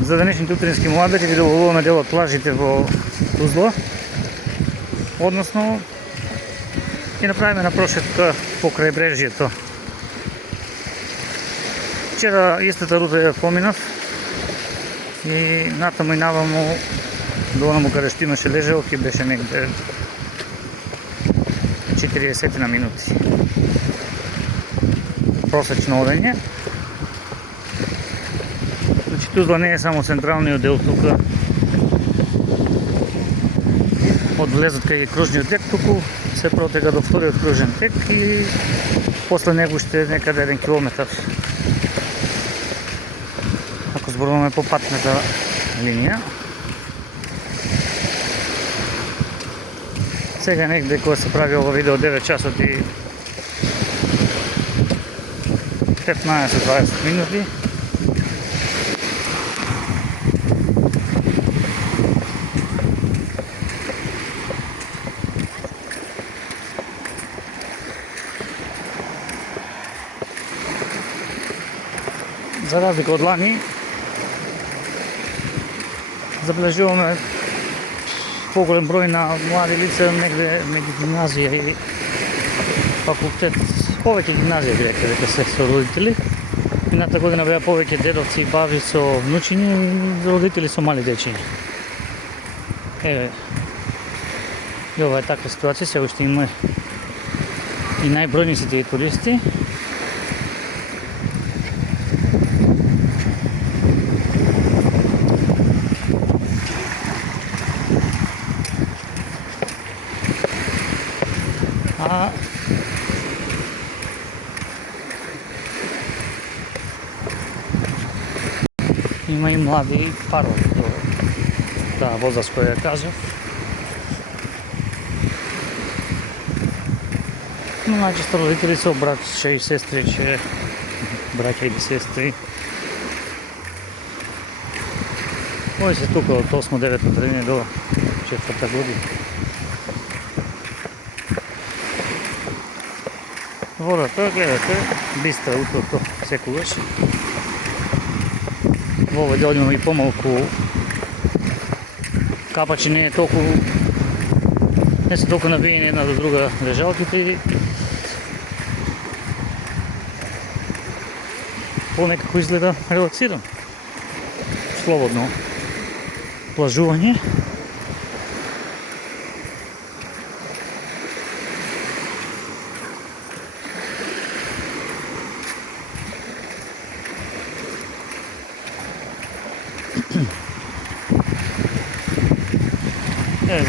За денешните утрински муабети ви доволуваме дел од плажите во Тузла. Односно, ќе направиме на прошетка по крајбрежјето. Вчера истата рута ја поминав и натаму и наваму до онаму каде што имаше лежалки беше негде 40 на минути. Просечно одење. Значи Тузла не е само централниот дел тука. Од влезот кај кружниот тек туку се протега до вториот кружен тек и после него ще некаде 1 километар. Ако зборуваме по патната линија. Сега негде кога се прави ово видео 9 часот и 15-20 минути. За разлика од лани, забележуваме поголем број на млади лица негде меѓу гимназија и факултет. Повеќе гимназија би рекли дека се со родители. Мината година беа повеќе дедовци и баби со внучиња и родители со мали дечиња. Еве, и ова е таква ситуација, сега уште има и најбројни се тие туристи. Има и млади парови до таа возраст која ја кажав. Но најчесто родители се браќа и сестри, браќа или сестри. Ови се тука од 8-9 одделение до 4-та година. Водата, гледате, бистра утрото секогаш. Во овој дел имаме и помалку капачи, не се толку навиени една до друга лежалките и понекако изгледа релаксирано. Слободно плажување.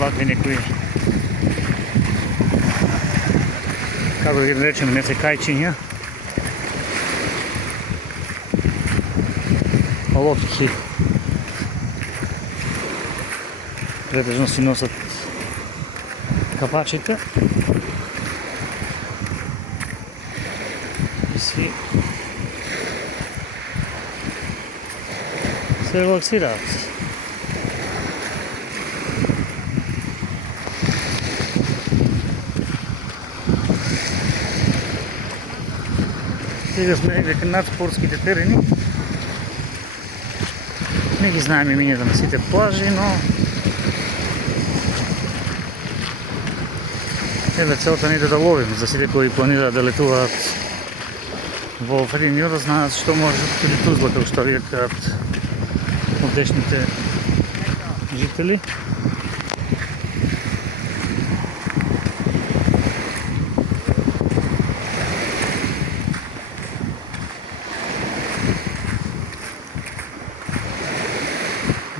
Вакви некои, како да ги речеме, не се кајчиња, лодки претежно си носат капачите и се релаксираат. Сега сме некаде над спортските терени. Не ги знаеме имињата на сите плажи, но еве целта ни да ловим за сите кои планираат да летуваат во Фринјо, да знаат што може или Тузла, како што викаат одешните жители.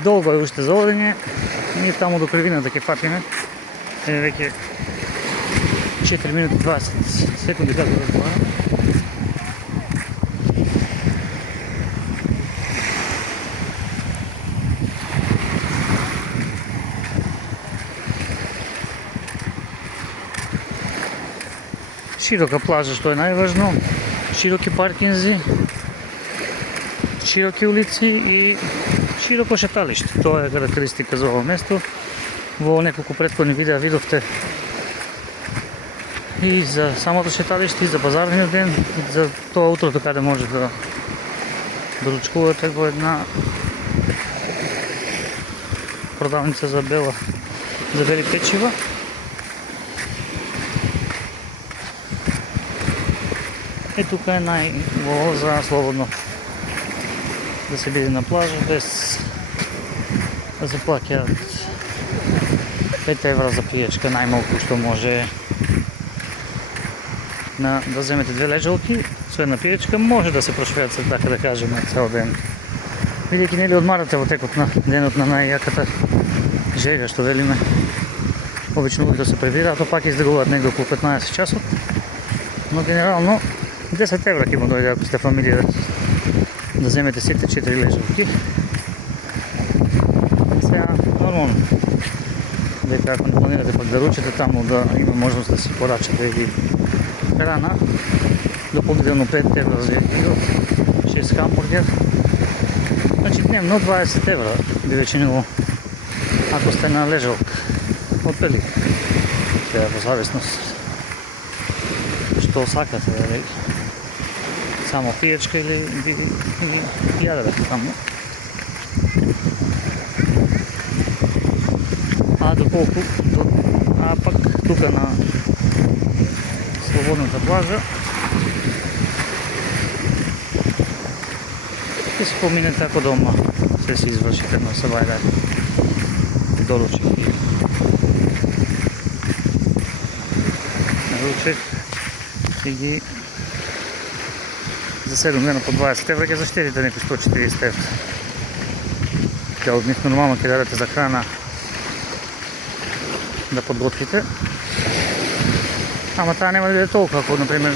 Долго е уште за одење, ние таму до кривината ќе фатиме. Еве веќе 4 минути 20 секунди како разговарам. Широка плажа, што е најважно, широки паркинзи, широки улици и широко шеталиште. Тоа е карактеристика за ова место. Во неколку претходни видеа видовте и за самото шеталиште, и за базарниот ден, и за тоа утрото каде може да ручкувате во една продавница за бели печива. И тука е најубаво за слободно да се биде на плажа без да се плаќаат 5 евра за пијачка, најмалку што може. Да земете 2 лежалки со една пијачка, може да се прошвеат, така да кажеме, цел ден. Бидејќи нели одмарате во текот на денот на најјаката желја што велиме. Обично луѓето се прибираат, а пак излегуваат негде околу 15 часот. Но генерално 10 евра ќе му дојде ако сте фамилија да земете сите 4 лежалки. Сега нормално. Дека ако не планирате пак да ручите таму, да има можност да си порачате и храна, допълнително 5 евра за едно, 6 хамбургер. Значи дневно 20 евра би ве чинило ако сте на лежалка. Отпели. Сега во зависност што сакате, дали само пијачка или јадете таму. А пак тука на слободната плажа ќе се поминете ако дома се си извршите на сабајда доручек и ги за 7 дена по 20 евра ќе заштедите некои 140 евра. Ќе од нив нормално ќе дадете за храна да подготвите. Ама таа нема да биде толку, ако например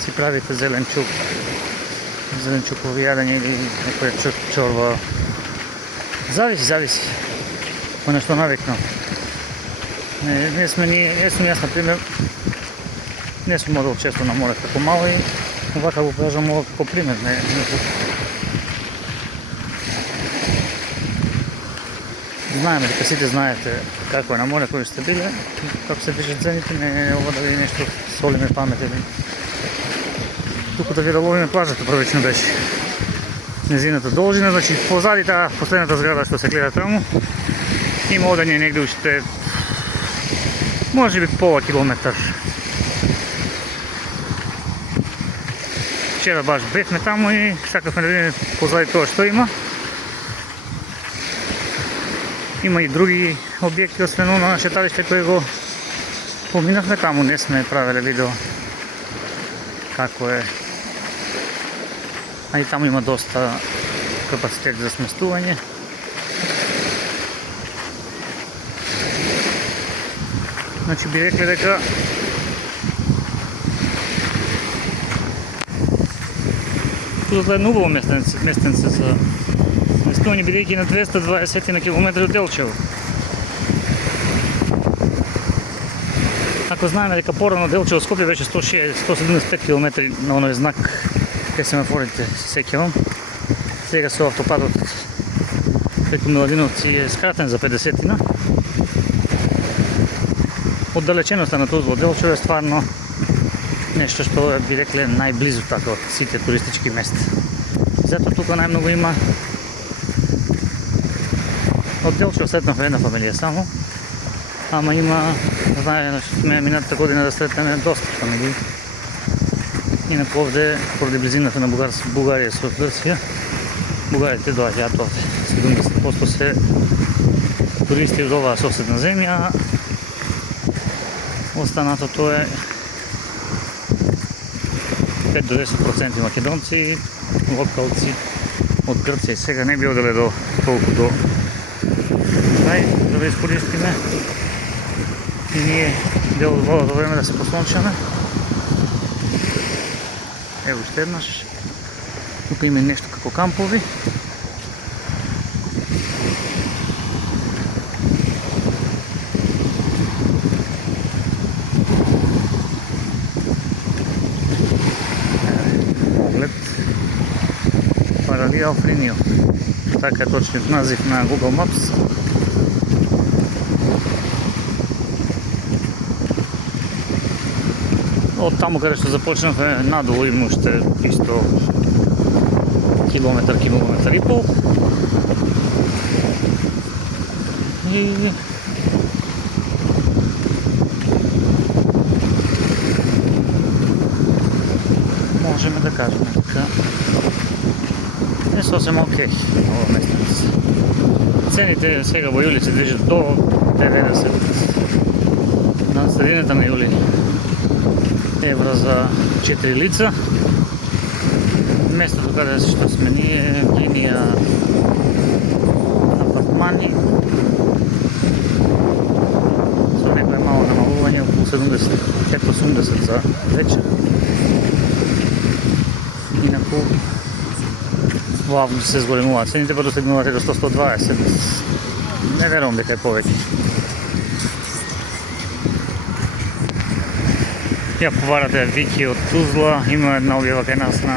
си правите зеленчукови јадење или некоја чорба. Зависи. Оно што навикнал. Јас например не сум одел често на море како мало и вака го кажам ова како пример. Знаеме дека сите знаете како е на море кој сте биле, како се движат цените, не ова да ви нешто солиме памет или туку да ви да ловиме плажата првично беше. Незината должина, значи позади таа последната зграда што се гледа таму, има одење негде уште може би пола километар. Вчера баш бевме таму и сакавме да видиме позади тоа што има. Има и други објекти освен на шеталиште кои го поминавме, таму не сме правеле видео како е. А и таму има доста капацитет за сместување. Значи би рекле дека тут е убаво местенце за сместување, бидејќи на 220 на километри од Делчево. Ако знаеме дека порано Делчево Скопје беше 175 км на оној знак кај семафорите, се сеќавам. Сега со автопатот преку Миладиновци е скратен за 50-тина. Оддалеченоста на Тузла од Делчево е стварно нешто што би рекле најблизу така од сите туристички места. Зато тука најмногу има. Од Делчево сретнавме една фамилија само, ама има, знаеме минатата година да сретнеме доста фамилии. Инаку овде, поради близината на Бугарија со Грција, бугарите доаѓаат овде. 70% се туристи од оваа соседна земја, останатото е 5 до 10% македонци и локалци од Грција. Сега не би оделе толку до да ви искористиме и ние дел од водото време да се послончаме. Ево уште еднаш. Тука има нешто како кампови. Оглед Паралија Алфринио. Така е точниот назив на Google Maps. Од таму каде што започнавме надолу има уште 100 километар и пол. И можеме да кажеме дека е сосем окей ова местенце. Цените сега во јули се движат до 90 на средината на јули евра за 4 лица. Местото каде што сме ние, линија апартмани со некој мало намалување, околу 70-80 за вечер. Инаку во август се зголемуваат цените, па достигнуваат до 100-120. Не верувам дека е повеќе. Ја поварате Вики од Тузла, има една објава кај нас на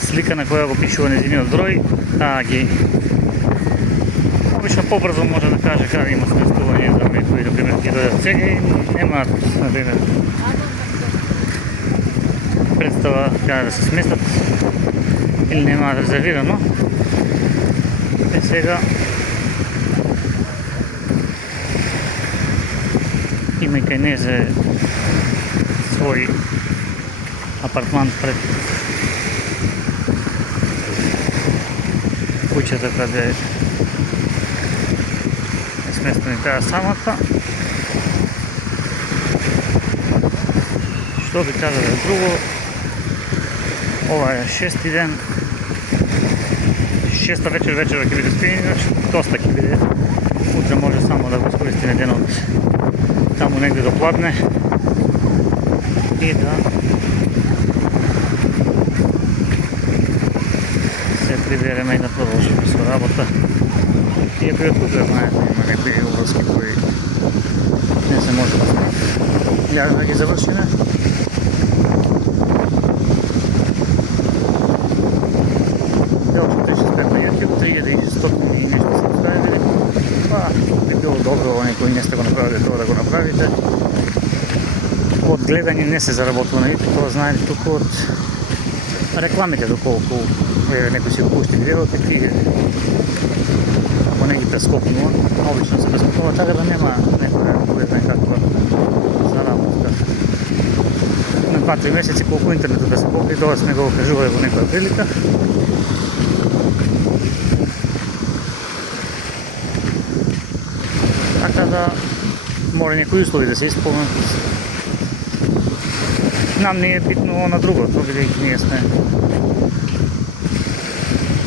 слика на која го пишува нејзиниот број, ги обично побрзо може да каже каде има сместување за кои, например, ќе дојдат сега и немаат, например, представа каде да се сместат или немаат резервирано. Е сега има и кај незе свој апартман пред куќата каде е сместена таа самата. Што би кажале друго, ова е 6-ти ден, 6-та вечера ќе биде спиен, доста ќе биде. Утре може само да го искористиме денот таму негде до пладне и да се прибереме и да продолжиме со работа. Иако и од тука, знаете, има некои обврски кои не се може да сме. Ја да ги завршиме. Делото 35 на YouTube, 3100 и нешто се оставили. Па, би било добро, некој не сте го направили тоа да го направите. Од гледање не се заработува на YouTube, тоа знаете туку од рекламите, доколку некој си пушти видеото и ако не ги прескокнува, обично се прескокнува, така да нема некаква заработка. На 2-3 месеци колку интернетот да се покри, тоа сме го кажували во некоја прилика. Така да мора некои услови да се исполнат. Нам не е битно на другото, бидејќи ние сме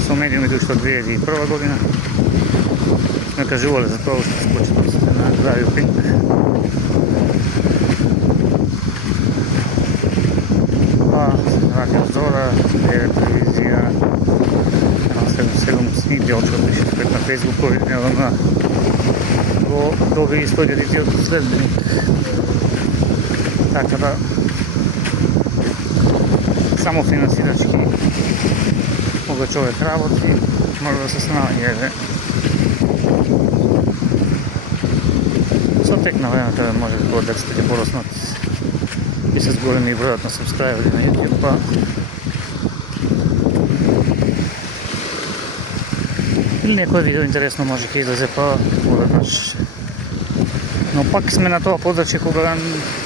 со медиумите уште од 2001 година. Сме кажувале за тоа уште се почетоците на Радио Пинк. Па, Радио Зора, телевизија, едно сниди очот пет на Фейсбук, кој недавно го доби 100.000 следбеник. Така да само финансирачки кога човек работи, може да се снаоѓа. Со тек на времето може да децата ќе пороснат и се зголеми и бројот на сабскрајбери на YouTube, па или некој видео интересно може ќе излезе па одеднаш. Но пак сме на тоа подрачје кога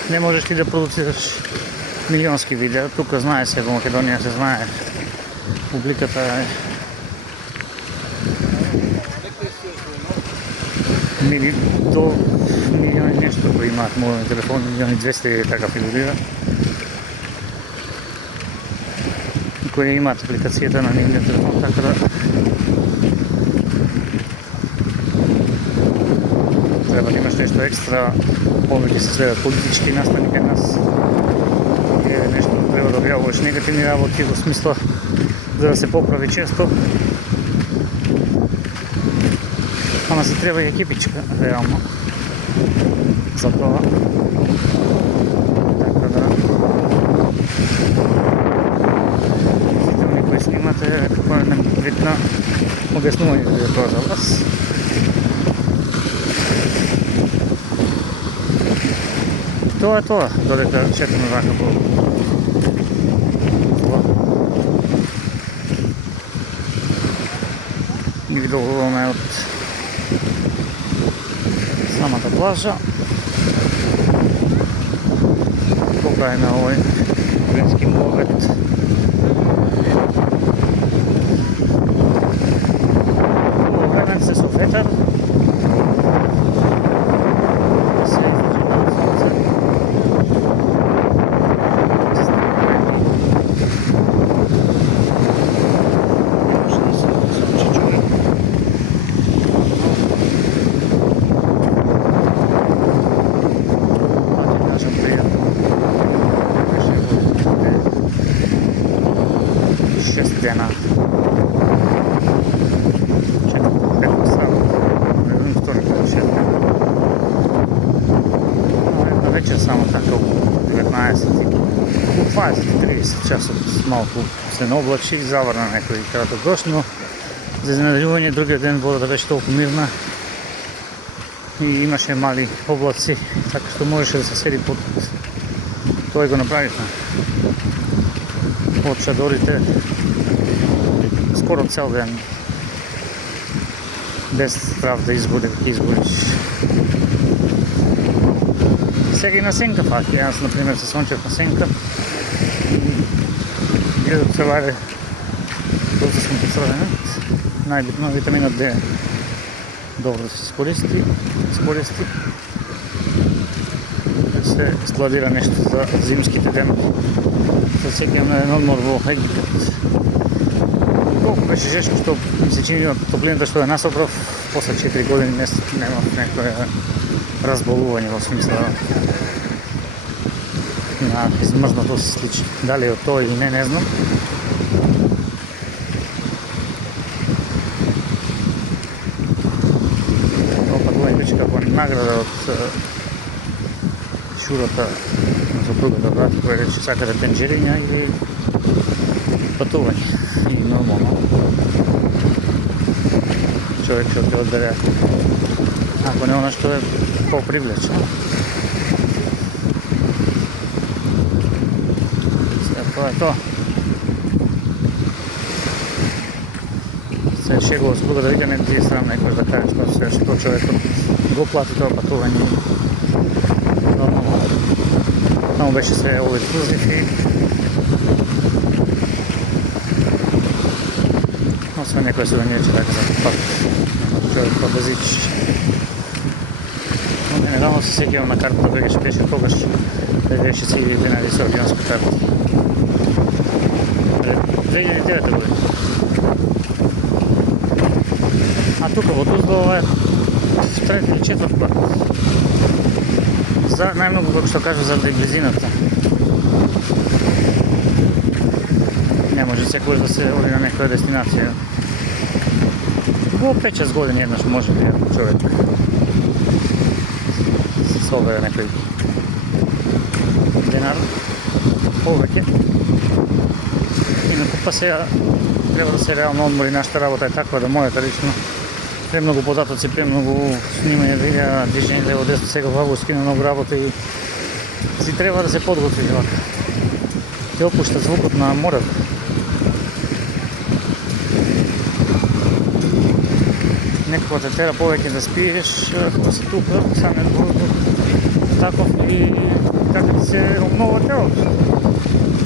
не можеш ти да продуцираш милионски видеа. Тука знае се, во Македонија се знае. Публиката е до милиони нешто кои имаат мобилни телефони, 1.200.000 така фигурира. Кои имаат апликацијата на нивниот телефон, така да треба да имаш нешто екстра, повеќе се следат политички настани кај нас. Нешто треба да објавуваш негативни работи во смисла за да се поправи често. Ама се треба и екипичка, реално, за тоа. Така да сите они кои снимате, како е вид на објаснување за тоа за вас. Тоа е тоа, додека четеме вака по ги видовуваме од самата плажа. Покрај на овој Венски морет. Времен се со ветар. Се излежи на сонце. Може да се сонче чуе. Па ти кажам пријатно. Беше во 6 дена. Вечер само така 19-20-30 часот малку се наоблачи и заврна некој краток дожд, но за изненадување другиот ден водата беше толку мирна и имаше мали облаци, така што можеше да се седи под тоа го направивме. Од чадорите скоро цел ден без страв да изгориш. Сега и на сенка фати. Јас, например, се сончев на сенка. Гледот се варе доста сум поцрвенет. Најбитно витаминот D добро да се искористи. Да се складира нешто за зимските денови. Се сеќавам на еден одмор во Египет. Колку беше жешко што ми се чини од топлината што ја насобрав, после 4 години немав некоја разболување во смисла на измрзнато се сличи. Дали е од тоа или не знам. Опа, тоа беше како награда од шурата на сопругата брат, кој рече сака да тенџериња или патување. И нормално. Човек ќе ти одбере ако не она што е попривлечно. Сега тоа е тоа. Се шегува супруга да види, не ти е срам некој да кажеш што човекот го плати тоа патување. Нормално. Таму беше се овој крузив и освен некој сувенирче така за пак. Човек подазич. Генерално се сеќавам на картата беше тогаш 50.000 денари со авионска карта. Пред 2009 година. А тука во Тузла е трети или четврт пат. За најмногу, како што кажа, заради близината. Не може секогаш да се оди на некоја дестинација. Во 5-6 години еднаш може би човек собере некој денар повеќе. Инаку па сега треба да се реално одмори. Нашата работа е таква да мојата лично премногу податоци, премногу снимање видеа, движење лево десно, сега во август скина многу работа и си треба да се подготви вака. Ти опушта звукот на морето. Некој те тера повеќе да спиеш, кога си тука, самиот воздух таков и како да се обновува телото.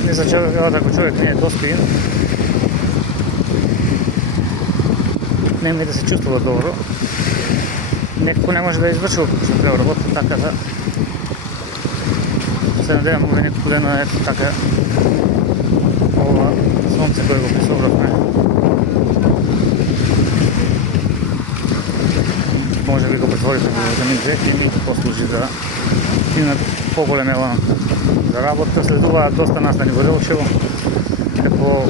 Не за човек, ако човек не е доспиен, нема и да се чувствува добро. Некако не може да изврши одлично треба работа, така да се надевам овој неколку дена ето така ова сонце кој го присобравме. Може би го претворите во витамин D и ми послужи да имаме поголем елан за работа. Следуваат доста настани во Делчево, како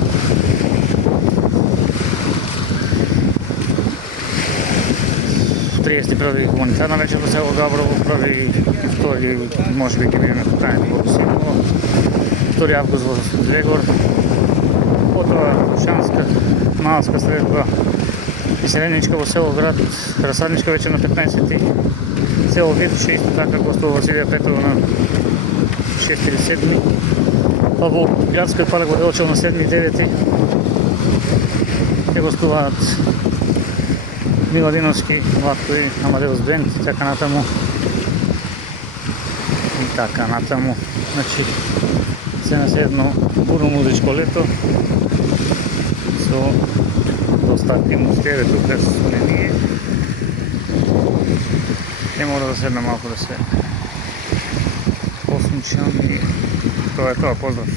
31 хуманитарна вечер во село Габрово, 1 и 2 може би ќе бидеме поканети во Русиново, 2 август во Злегор, потоа Шанска, Малска средба и Селеничка во село Град, Расадничка вечер на 15-ти, село Вирче исто така гостува Василија Петрова на 6 или 7, па во градскиот парк во Делчево на 7 и 9 ќе гостуваат Миладиновски влакови, Амадеус Бенд, така натаму. И така натаму. Значи, се на едно бурно музичко лето со доста атмосфера тука со ние. Не мора да седна малку да се посмучам и тоа е тоа, поздрав.